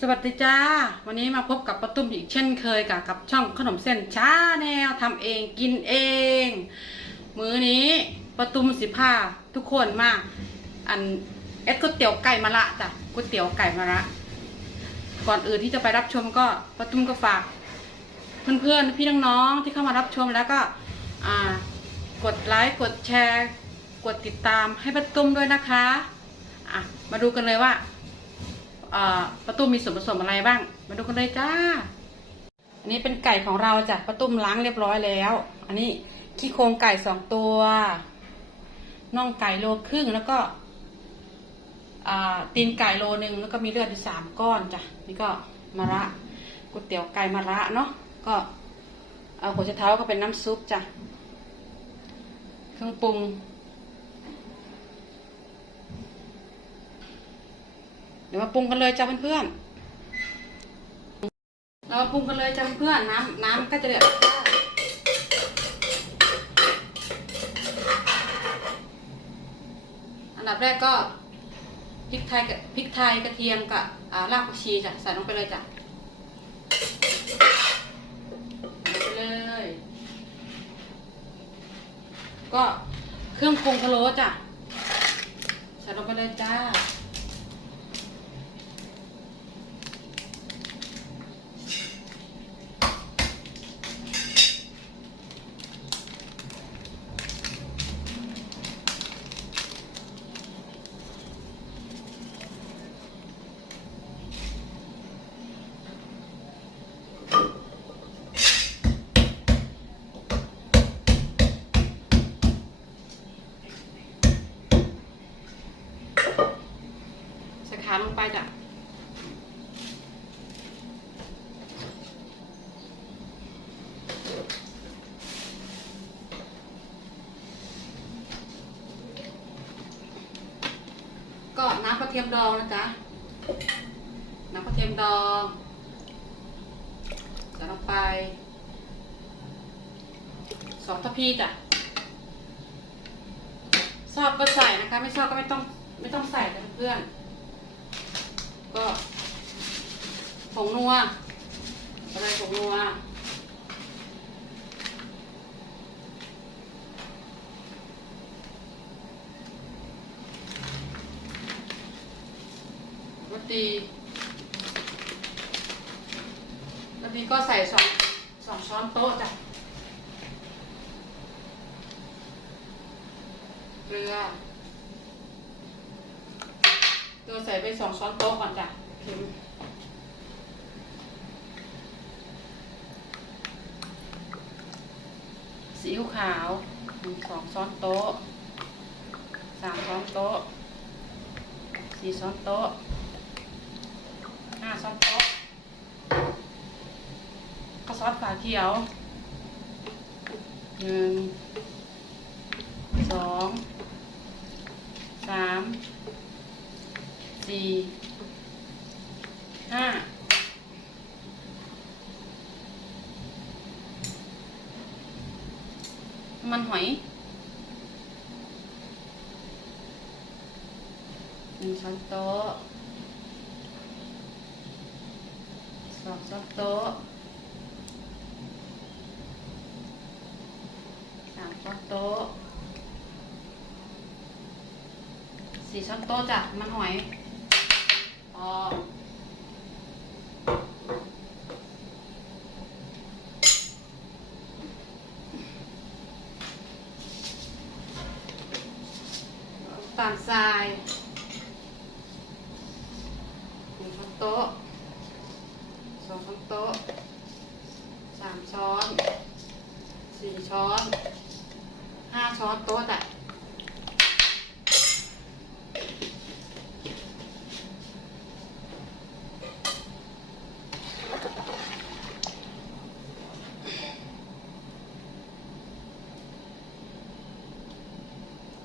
สวัสดีจ้า วันนี้มาพบกับป้าตุ้มอีกเช่นเคยกับกับช่องขนมเส้นชาแนลทำเองกินเอง มื้อนี้ป้าตุ้มสิผ้าทุกคนมาอันเอ็ดก๋วยเตี๋ยวไก่มะระจ้ะก๋วยเตี๋ยวไก่มะระก่อนอื่นที่จะไปรับชมก็ป้าตุ้มก็ฝาก เพื่อนๆพี่น้องๆที่เข้ามารับชมแล้วก็กดไลค์กดแชร์ กดติดตามให้ป้าตุ้มด้วยนะคะอะมาดูกันเลยว่า ประตุ้มมีส่วนผสมอะไรบ้าง มาดูกันเลยจ้า อันนี้เป็นไก่ของเราจ้ะประตุ้มล้างเรียบร้อยแล้ว อันนี้ขี้โครงไก่สองตัวน่องไก่โลครึ่งแล้วก็ตีนไก่โลหนึ่งแล้วก็มีเลือดอยู่สามก้อนจ้ะนี่ก็มะระก๋วยเตี๋ยวไก่มะระเนาะก็เอาหัวไชเท้าก็เป็นน้ำซุปจ้ะเครื่องปรุง ดี๋ยวมาปรุงกันเลยจ้าเพื่อนๆเรามาปรุงกันเลยจ้าเพื่อนๆน้ำน้ำก็จะเดือดอันดับแรกก็พริกไทยกับพริกไทยกระเทียมกับอ่ารากผักชีจ้ะใส่ลงไปเลยจ้ะใส่ไปเลย ก็เครื่องปรุงพะโล้จ้ะใส่ลงไปเลยจ้า ใส่ขาลงไปจ้ะก็น้ำกระเทียมดองนะจ๊ะ น้ำกระเทียมดองใส่ลงไปสองทัพพีจ้ะชอบก็ใส่นะคะ ไม่ชอบก็ไม่ต้องไม่ต้องใส่นะเพื่อน ก็ผงนัวอะไรผงนัวรสดีรสดีก็ใส่สองสองช้อนโต๊ะจ้ะเกลือ เกลือใส่ไปสองช้อนโต๊ะก่อนจ้ะเค็มซีอิ๊วขาวสองช้อนโต๊ะสามช้อนโต๊ะสี่ช้อนโต๊ะห้าช้อนโต๊ะข้าวซอสฝาเขียวหนึ่งสองสาม สี่ห้าน้ำมันหอยหนึ่งช้อนโต๊ะสองช้อนโต๊ะสามช้อนโต๊ะสี่ช้อนโต๊ะจ้ะ มันหอย พอตาลทรายหนึ่งช้อนโต๊ะสองช้อนโต๊ะสามช้อนสี่ช้อนห้าช้อนโต๊ะจ้ะ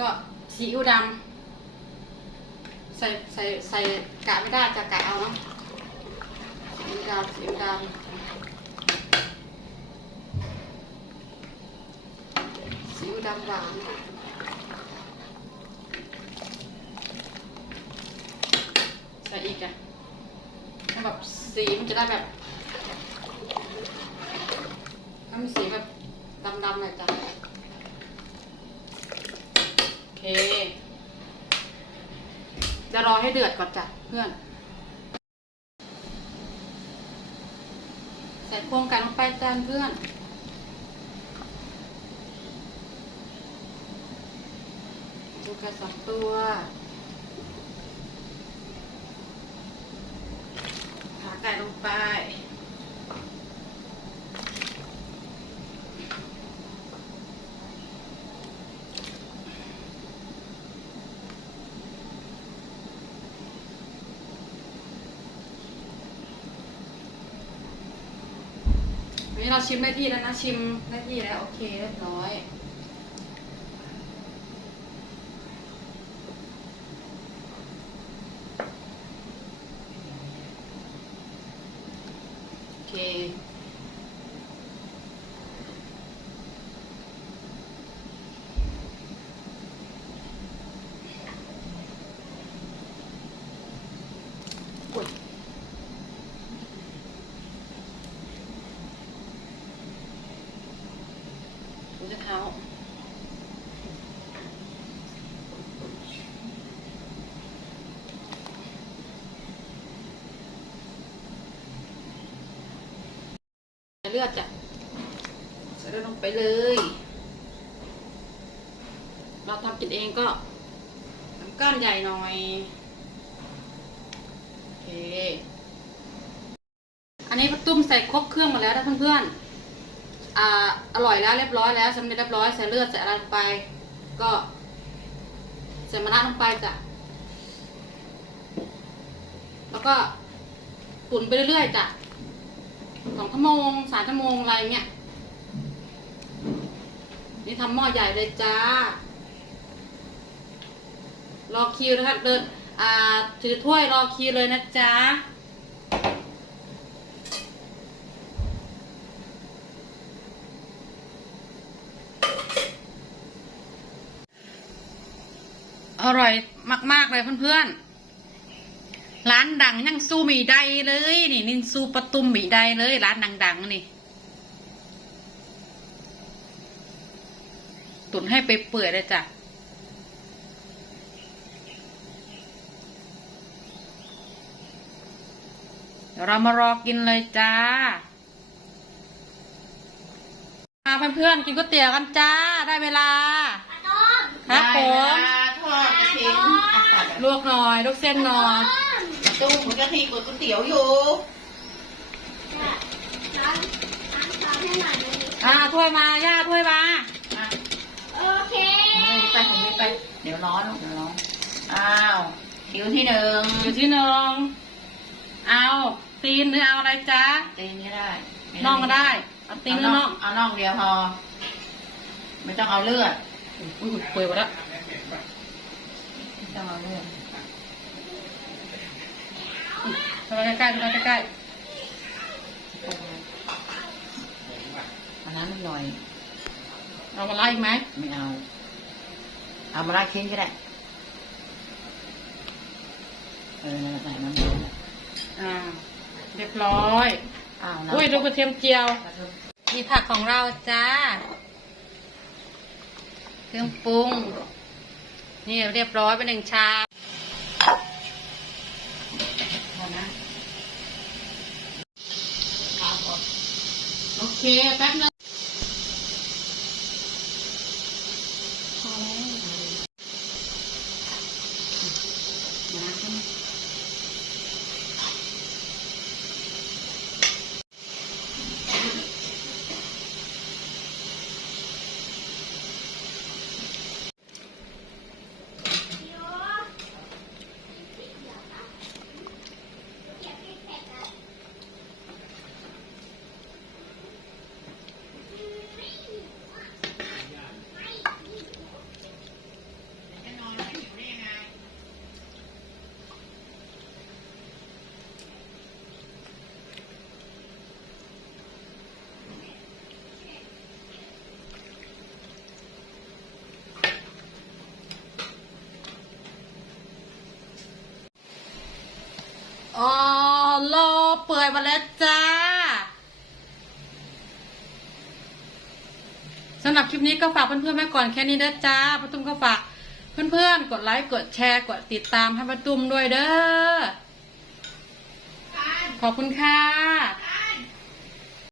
ก็ ซีอิ๊วดำใส่ใส่ใส่กะไม่ได้จะกะเอาเนาะซีอิ๊วดำซีอิ๊วดำซีอิ๊วดำหวานใส่อีกอะให้แบบสีมันจะได้แบบให้มันสีแบบดำๆหน่อยจ้ะโอเค จะรอให้เดือดก่อนจ้ะเพื่อน ใส่พวงกันลงไปจาเพื่อนดูไก่สองตัวขาไก่ลงไป นี่เราชิมได้ที่แล้วนะชิมได้ที่แล้วโอเคเรียบร้อย โอเค กดดูจะเท้า ใส่ เลือดจ้ะใส่เลือดลงไปเลย เราทำกินเองก็น้ำก้านใหญ่หน่อย โอเค อันนี้ปตุ้มใส่ครบเครื่องหมาแล้วนะเพื่อนๆ อ่า อร่อยแล้วเรียบร้อยแล้วสำเร็จเรียบร้อยใส่เลือดใส่อะไรลงไป ก็ใส่มะนาวลงไปจ้ะ แล้วก็ตุ๋นไปเรื่อยๆจ้ะ สองชั่วโมงสามชั่วโมงอะไรเงี้ยนี่ทำหม้อใหญ่เลยจ้า รอคิวนะคะเดินอ่าถือถ้วยรอคิวเลยนะจ๊ะอร่อยมาก ๆ เลยเพื่อน ๆ ร้านดังยังสู้มีได้เลย นี่นินสู้ประตุมมีได้เลย ร้านดังๆนี่ ตุ๋นให้ไปเปื่อยเลยจ้ะเดี๋ยวเรามารอกินเลยจ้ามาเพื่อนๆกินก๋วยเตี๋ยวกันจ้า ได้เวลาครับผมทอดกระถิ่นลวกหน่อย ลวกเส้นหน่อย ตุ้มกะทิก๋วยเตี๋ยวอยู่อ่าถ้วยมาย่าถ้วยมาอะโอเคไปผมไปเดี๋ยวร้อนเดี๋ยวร้อน อ้าวคิวที่หนึ่งอยู่ที่หนึ่งเอาตีนหรือเอาอะไรจ๊ะตีนก็ได้น่องก็ได้เอาตีนหรือน่องเอาน่องเดียวพอ ไม่ต้องเอาเลือด อุ้ยเปื่อยหมดล้วไม่ต้องเอาเลือด เข้ามาใกล้ๆเข้ามาใกล้อันนั้นหน่อยๆเอามาไล่อีกไหมไม่เอา เอามาละชิ้นก็ได้ เออใส่น้ำเดือดอ่า เรียบร้อยอ้าวน้ำอุ้ยดูกระเทียมเจียว มีผักของเราจ้า เครื่องปรุง นี่เรียบร้อยเป็นหนึ่งชาม พอนะ โอเคแป๊บนึง เปื่อยมาแล้วจ้าสำหรับคลิปนี้ก็ฝากเพื่อนๆไว้ก่อนแค่นี้นะจ้าป้าตุ้มก็ฝากเพื่อนๆ กดไลค์กดแชร์กดติดตามให้ป้าตุ้มด้วยเด้อขอบคุณค่ะ